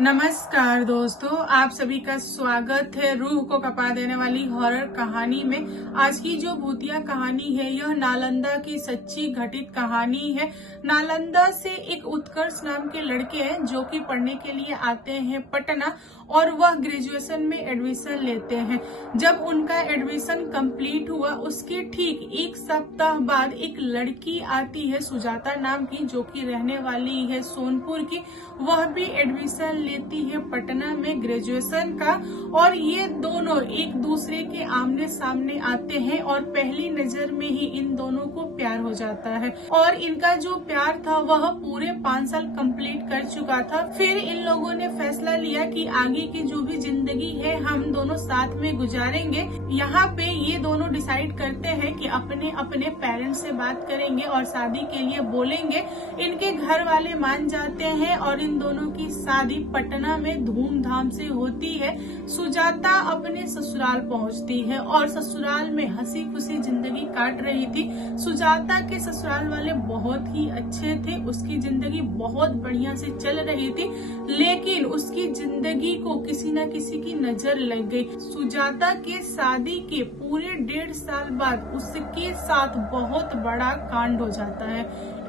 नमस्कार दोस्तों, आप सभी का स्वागत है रूह को कपा देने वाली हॉरर कहानी में। आज की जो भूतिया कहानी है यह नालंदा की सच्ची घटित कहानी है। नालंदा से एक उत्कर्ष नाम के लड़के हैं जो कि पढ़ने के लिए आते हैं पटना, और वह ग्रेजुएशन में एडमिशन लेते हैं। जब उनका एडमिशन कंप्लीट हुआ उसके ठीक एक सप्ताह बाद एक लड़की आती है सुजाता नाम की, जो कि रहने वाली है सोनपुर की। वह भी एडमिशन लेती है पटना में ग्रेजुएशन का, और ये दोनों एक दूसरे के आमने सामने आते हैं और पहली नजर में ही इन दोनों को प्यार हो जाता है। और इनका जो प्यार था वह पूरे 5 साल कंप्लीट कर चुका था। फिर इन लोगों ने फैसला लिया कि आगे की जो भी जिंदगी है हम दोनों साथ में गुजारेंगे। यहाँ पे ये दोनों डिसाइड करते हैं कि अपने अपने पेरेंट्स से बात करेंगे और शादी के लिए बोलेंगे। इनके घर वाले मान जाते हैं और इन दोनों की शादी पटना में धूमधाम से होती है। सुजाता अपने ससुराल पहुंचती है और ससुराल में हंसी खुशी जिंदगी काट रही थी। सुजाता के ससुराल वाले बहुत ही अच्छे थे, उसकी जिंदगी बहुत बढ़िया से चल रही थी, लेकिन उसकी जिंदगी को किसी न किसी की नजर लग गई। सुजाता के शादी के पूरे 1.5 साल बाद उसके साथ बहुत बड़ा कांड हो जाता है।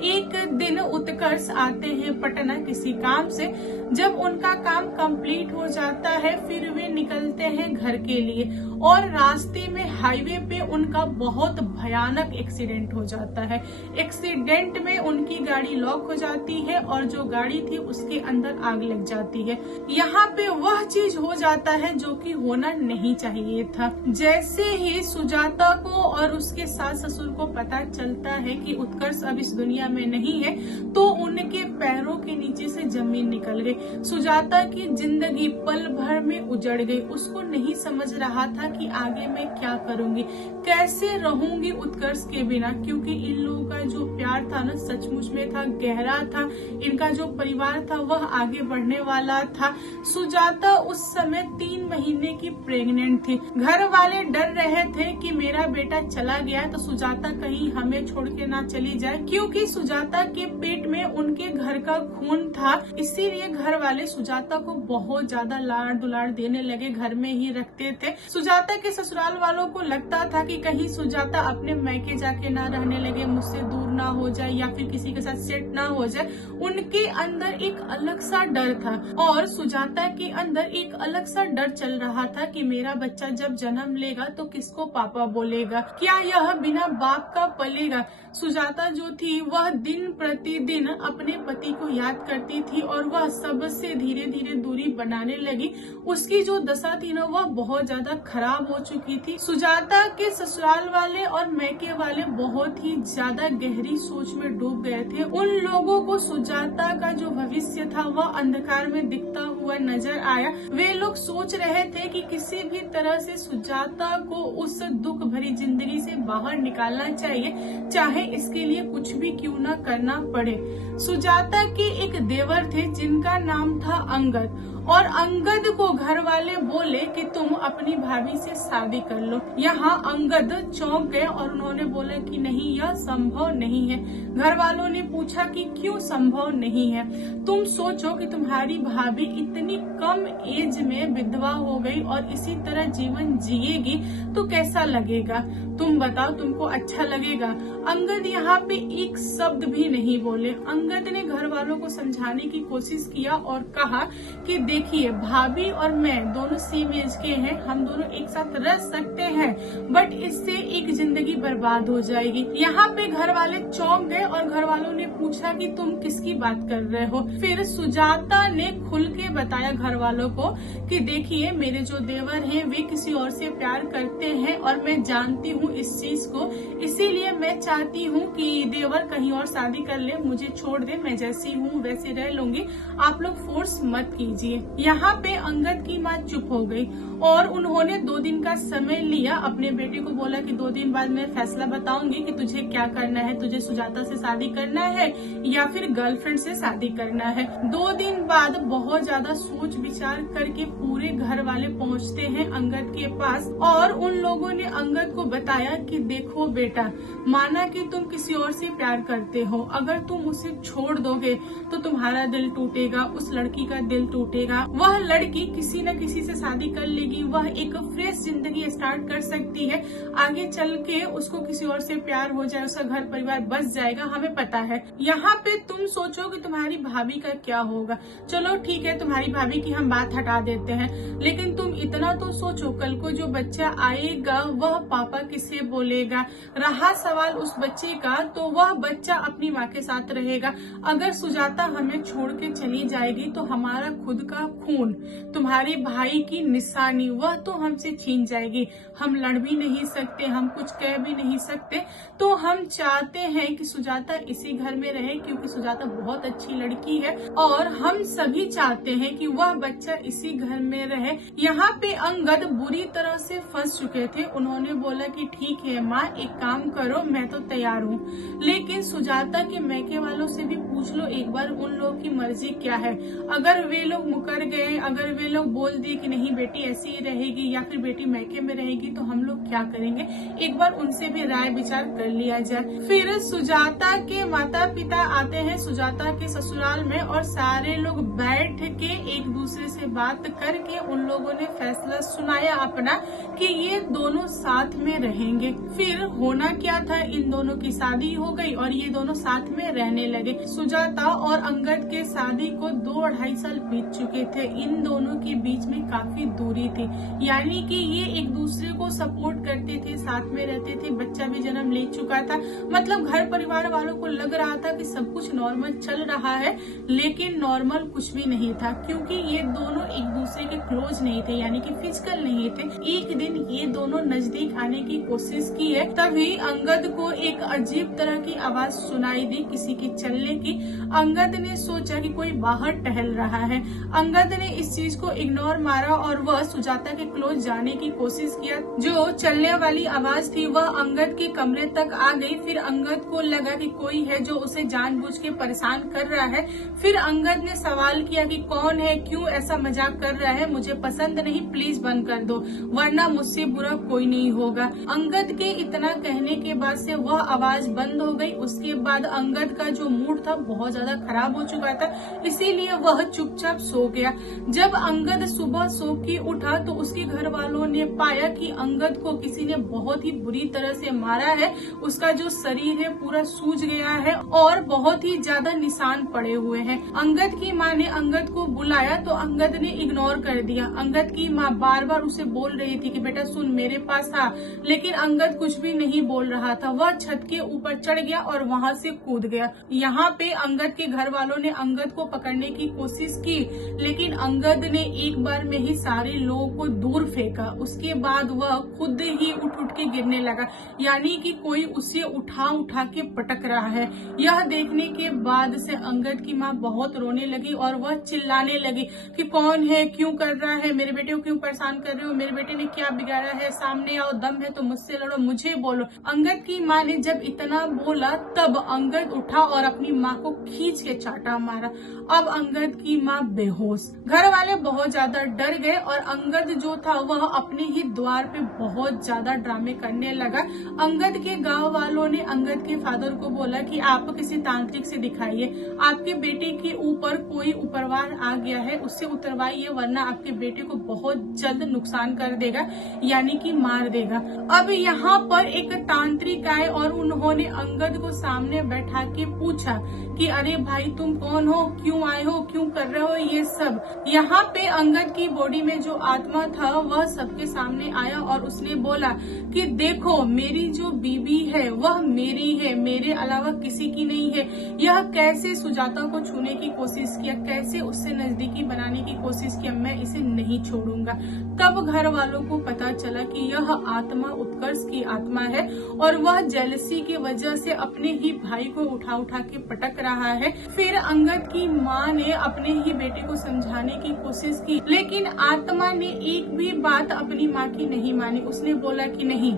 एक दिन उत्कर्ष आते हैं पटना किसी काम से। जब उनका काम कंप्लीट हो जाता है फिर वे निकलते हैं घर के लिए, और रास्ते में हाईवे पे उनका बहुत भयानक एक्सीडेंट हो जाता है। एक्सीडेंट में उनकी गाड़ी लॉक हो जाती है और जो गाड़ी थी उसके अंदर आग लग जाती है। यहाँ पे वह चीज हो जाता है जो कि होना नहीं चाहिए था। जैसे ही सुजाता को और उसके सास ससुर को पता चलता है कि उत्कर्ष अब इस दुनिया में नहीं है, तो उनके पैरों के नीचे से जमीन निकल गई। सुजाता की जिंदगी पल भर में उजड़ गई। उसको नहीं समझ रहा था कि आगे मैं क्या करूंगी, कैसे रहूंगी उत्कर्ष के बिना, क्योंकि इन लोगों का जो प्यार था ना सचमुच में था, गहरा था। इनका जो परिवार था वह आगे बढ़ने वाला था। सुजाता उस समय 3 महीने की प्रेग्नेंट थी। घर वाले डर रहे थे कि मेरा बेटा चला गया तो सुजाता कहीं हमें छोड़ के ना चली जाए, क्योंकि सुजाता के पेट में उनके घर का खून था। इसीलिए घर वाले सुजाता को बहुत ज्यादा लाड़ दुलार देने लगे, घर में ही रखते थे। सुजाता के ससुराल वालों को लगता था कि कहीं सुजाता अपने मैके जाके ना रहने लगे, मुझसे दूर ना हो जाए या फिर किसी के साथ सेट ना हो जाए। उनके अंदर एक अलग सा डर था, और सुजाता के अंदर एक अलग सा डर चल रहा था कि मेरा बच्चा जब जन्म लेगा तो किसको पापा बोलेगा, क्या यह बिना बाप का पलेगा। सुजाता जो थी वह दिन प्रतिदिन अपने पति को याद करती थी और वह सबसे धीरे धीरे दूरी बनाने लगी। उसकी जो दशा थी ना वह बहुत ज्यादा खराब हो चुकी थी। सुजाता के ससुराल वाले और मैके वाले बहुत ही ज्यादा गहरी सोच में डूब गए थे। उन लोगों को सुजाता का जो भविष्य था वह अंधकार में दिखता हुआ नजर आया। वे लोग सोच रहे थे कि किसी भी तरह से सुजाता को उस दुख भरी जिंदगी से बाहर निकालना चाहिए, चाहे इसके लिए कुछ भी क्यों न करना पड़े। सुजाता के एक देवर थे जिनका नाम था अंगद, और अंगद को घर वाले बोले कि तुम अपनी भाभी से शादी कर लो। यहाँ अंगद चौंक गए और उन्होंने बोला कि नहीं, यह संभव नहीं है। घर वालों ने पूछा कि क्यों संभव नहीं है। तुम सोचो कि तुम्हारी भाभी इतनी कम एज में विधवा हो गई और इसी तरह जीवन जिएगी तो कैसा लगेगा, तुम बताओ, तुमको अच्छा लगेगा। अंगद यहाँ पे एक शब्द भी नहीं बोले। अंगद ने घर वालों को समझाने की कोशिश किया और कहा कि देखिए, भाभी और मैं दोनों सेम एज के हैं, हम दोनों एक साथ रह सकते हैं, बट इससे एक जिंदगी बर्बाद हो जाएगी। यहाँ पे घर वाले चौंक गए और घर वालों ने पूछा कि तुम किसकी बात कर रहे हो। फिर सुजाता ने खुल के बताया घर वालों को कि देखिए, मेरे जो देवर हैं वे किसी और से प्यार करते हैं और मैं जानती हूँ इस चीज को, इसीलिए मैं चाहती हूँ कि देवर कहीं और शादी कर ले, मुझे छोड़ दे, मैं जैसी हूँ वैसे रह लूंगी, आप लोग फोर्स मत कीजिए। यहाँ पे अंगद की माँ चुप हो गई और उन्होंने 2 दिन का समय लिया। अपने बेटे को बोला कि 2 दिन बाद मैं फैसला बताऊंगी कि तुझे क्या करना है, तुझे सुजाता से शादी करना है या फिर गर्लफ्रेंड से शादी करना है। 2 दिन बाद बहुत ज्यादा सोच विचार करके पूरे घर वाले पहुंचते हैं अंगद के पास और उन लोगों ने अंगद को बताया कि देखो बेटा, माना कि तुम किसी और से प्यार करते हो, अगर तुम उसे छोड़ दोगे तो तुम्हारा दिल टूटेगा, उस लड़की का दिल टूटेगा, वह लड़की किसी न किसी से शादी कर लेगी, वह एक फ्रेश जिंदगी स्टार्ट कर सकती है, आगे चल के उसको किसी और से प्यार हो जाए, उसका घर परिवार बस जाएगा, हमें पता है। यहाँ पे तुम सोचो कि तुम्हारी भाभी का क्या होगा। चलो ठीक है, तुम्हारी भाभी की हम बात हटा देते हैं, लेकिन तुम इतना तो सोचो कल को जो बच्चा आएगा वह पापा किसे बोलेगा। रहा सवाल उस बच्चे का, तो वह बच्चा अपनी माँ के साथ रहेगा। अगर सुजाता हमें छोड़ के चली जाएगी तो हमारा खुद का खून, तुम्हारे भाई की निशानी, वह तो हमसे छीन जाएगी। हम लड़ भी नहीं सकते, हम कुछ कह भी नहीं सकते। तो हम चाहते हैं कि सुजाता इसी घर में रहे, क्योंकि सुजाता बहुत अच्छी लड़की है और हम सभी चाहते हैं कि वह बच्चा इसी घर में रहे। यहाँ पे अंगद बुरी तरह से फंस चुके थे। उन्होंने बोला कि ठीक है माँ, एक काम करो, मैं तो तैयार हूँ, लेकिन सुजाता के मैके वालों से भी पूछ लो एक बार उन लोगों की मर्जी क्या है। अगर वे लोग मुकर गए, अगर वे लोग बोल दिए कि नहीं बेटी ऐसी ही रहेगी या फिर बेटी मैके में रहेगी, तो हम लोग क्या करेंगे, एक बार उनसे भी राय विचार कर लिया जाए। फिर सुजाता के माता पिता आते हैं सुजाता के ससुराल में और सारे लोग बैठ के एक दूसरे से बात करके उन लोगों ने फैसला सुनाया अपना कि ये दोनों साथ में रहेंगे। फिर होना क्या था, इन दोनों की शादी हो गई और ये दोनों साथ में रहने लगे। सुजाता और अंगद के शादी को 2-2.5 साल बीत चुके थे। इन दोनों के बीच में काफी दूरी थी, यानी कि ये एक दूसरे को सपोर्ट करते थे, साथ में रहते थे, बच्चा भी जन्म ले चुका था। मतलब घर परिवार वालों को लग रहा था कि सब कुछ नॉर्मल चल रहा है, लेकिन नॉर्मल कुछ भी नहीं था, क्योंकि ये दोनों एक दूसरे के क्लोज नहीं थे, यानी कि फिजिकल नहीं थे। एक दिन ये दोनों नजदीक आने की कोशिश की है, तभी अंगद को एक अजीब तरह की आवाज सुनाई दी किसी की चलने की। अंगद ने सोचा कि कोई बाहर टहल रहा है। अंगद ने इस चीज को इग्नोर मारा और वह सुजाता के क्लोज जाने की कोशिश किया। जो चलने वाली आवाज थी वह अंगद के कमरे तक आ गई। फिर अंगद को लगा कि कोई है जो उसे जानबूझ के परेशान कर रहा है। फिर अंगद ने सवाल किया कि कौन है, क्यों ऐसा मजाक कर रहा है, मुझे पसंद नहीं, प्लीज बंद कर दो, वरना मुझसे बुरा कोई नहीं होगा। अंगद के इतना कहने के बाद से वह आवाज बंद हो गई। उसके बाद अंगद का जो मूड था बहुत ज्यादा खराब हो चुका था, इसीलिए वह चुपचाप सो गया। जब अंगद सुबह सो के उठा तो उसके घर वालों ने पाया कि अंगद को किसी ने बहुत ही बुरी तरह से मारा है। उसका जो शरीर है पूरा सूज गया है और बहुत ही ज्यादा निशान पड़े हुए हैं। अंगद की माँ ने अंगद को बुलाया तो अंगद ने इग्नोर कर दिया। अंगद की माँ बार बार उसे बोल रही थी कि बेटा सुन, मेरे पास आ, लेकिन अंगद कुछ भी नहीं बोल रहा था। वह छत के ऊपर चढ़ गया और वहाँ से कूद गया। यहाँ पे अंगद के घर वालों ने अंगद को पकड़ने की कोशिश की, लेकिन अंगद ने एक बार में ही सारे लोगों को दूर फेंका। उसके बाद वह खुद ही उठ के गिरने लगा, यानी कि कोई उसे उठा के पटक रहा है। यह देखने के बाद से अंगद की माँ बहुत रोने लगी और वह चिल्लाने लगी कि कौन है, क्यों कर रहा है, मेरे बेटे को क्यों परेशान कर रहे हो, मेरे बेटे ने क्या बिगाड़ा है, सामने आओ, दम है तो मुझसे लड़ो, मुझे बोलो। अंगद की माँ ने जब इतना बोला तब अंगद उठा और अपनी माँ को खींच के चाटा मारा। अब अंगद की माँ बेहोश। घर वाले बहुत ज्यादा डर गए और अंगद जो था वह अपने ही द्वार पे बहुत ज्यादा ड्रामे करने लगा। अंगद के गांव वालों ने अंगद के फादर को बोला कि आप किसी तांत्रिक से दिखाइए, आपके बेटे के ऊपर कोई उपरवार आ गया है, उससे उतरवाइए, वरना आपके बेटे को बहुत जल्द नुकसान कर देगा, यानी कि मार देगा। अब यहाँ पर एक तांत्रिक आए और उन्होंने अंगद को सामने बैठा के पूछा कि अरे भाई तुम कौन हो, क्यों आए हो, क्यों कर रहे हो ये सब। यहाँ पे अंगद की बॉडी में जो आत्मा था वह सबके सामने आया और उसने बोला कि देखो मेरी जो बीबी है वह मेरी है, मेरे अलावा किसी की नहीं है। यह कैसे सुजाता को छूने की कोशिश किया, कैसे उससे नजदीकी बनाने की कोशिश किया, मैं इसे नहीं छोड़ूंगा। तब घर वालों को पता चला कि यह आत्मा उत्कर्ष की आत्मा है और वह जेलसी की वजह से अपने ही भाई को उठा के पटक रहा है। फिर अंगद की माँ ने अपने ही बेटे को समझाने की कोशिश की, लेकिन आत्मा ने ने एक भी बात अपनी माँ की नहीं मानी। उसने बोला कि नहीं,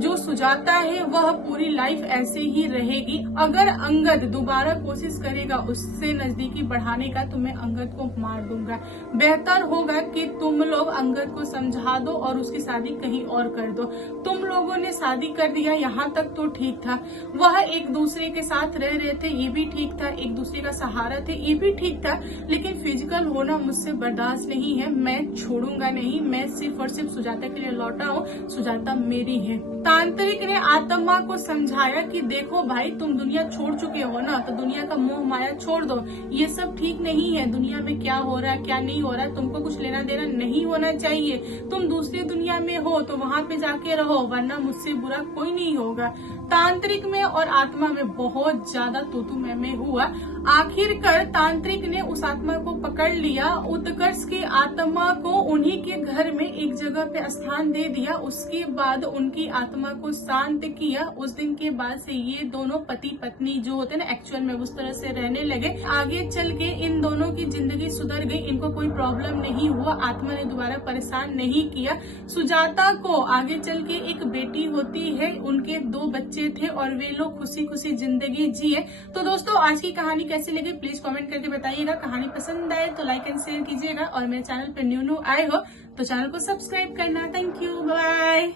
जो सुजाता है वह पूरी लाइफ ऐसे ही रहेगी। अगर अंगद दोबारा कोशिश करेगा उससे नजदीकी बढ़ाने का तो मैं अंगद को मार दूंगा। बेहतर होगा कि तुम लोग अंगद को समझा दो और उसकी शादी कहीं और कर दो। तुम लोगों ने शादी कर दिया, यहाँ तक तो ठीक था। वह एक दूसरे के साथ रह रहे थे, ये भी ठीक था। एक दूसरे का सहारा थे, ये भी ठीक था। लेकिन फिजिकल होना मुझसे बर्दाश्त नहीं है। मैं छोड़ूंगा नहीं। मैं सिर्फ और सिर्फ सुजाता के लिए लौटा हूँ। सुजाता मेरी है। तांत्रिक ने आत्मा को समझाया कि देखो भाई, तुम दुनिया छोड़ चुके हो ना, तो दुनिया का मोह माया छोड़ दो। ये सब ठीक नहीं है। दुनिया में क्या हो रहा है क्या नहीं हो रहा है तुमको कुछ लेना देना नहीं होना चाहिए। तुम दूसरी दुनिया में हो तो वहाँ पे जाके रहो, वरना मुझसे बुरा कोई नहीं होगा। तांत्रिक में और आत्मा में बहुत ज्यादा तू मैं हुआ। आखिरकार तांत्रिक ने उस आत्मा को पकड़ लिया। उत्कर्ष की आत्मा को उन्हीं के घर में एक जगह पे स्थान दे दिया। उसके बाद उनकी आत्मा को शांत किया। उस दिन के बाद से ये दोनों पति पत्नी जो होते ना एक्चुअल में उस तरह से रहने लगे। आगे चल के इन दोनों की जिंदगी सुधर गई। इनको कोई प्रॉब्लम नहीं हुआ। आत्मा ने दोबारा परेशान नहीं किया। सुजाता को आगे चल के एक बेटी होती है। उनके 2 बच्चे थे और वे लोग खुशी खुशी जिंदगी जिए। तो दोस्तों, आज की कहानी कैसी लगी प्लीज कमेंट करके बताइएगा। कहानी पसंद आए तो लाइक एंड शेयर कीजिएगा और मेरे चैनल पर न्यू आए हो तो चैनल को सब्सक्राइब करना। Thank you, bye.